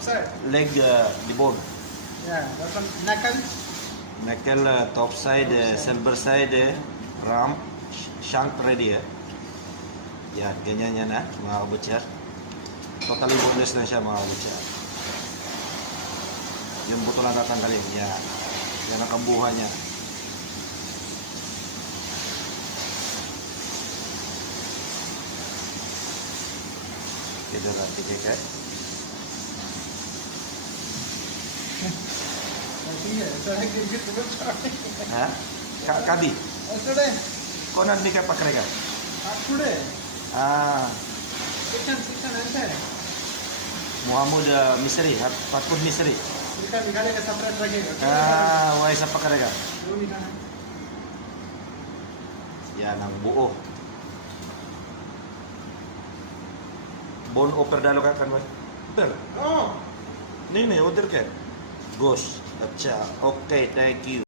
top side. leg the bone. Yeah, that one knuckle. Knuckle top side, silver side, rump, shank ready. Yan, ganyan yan mga kabutcher. Totally boneless lang siya mga kabutcher. Yung buto lang tatanggalin. Yan. Yan ang kambuhan niya. Kita nanti kek. Ha? Kadi. Today. Kau nanti kek pakai kan? Today. Ah, Section answer. Muhammad Misri, Patpur Misri. Section निकाले का separate रखेगा. Ah, wais apa kan? जो निकाला. Yan ang buo. Bone upper dalo kan boy? Upper. Oh. Ini order ke? Ghost. Acha. Okay, thank you.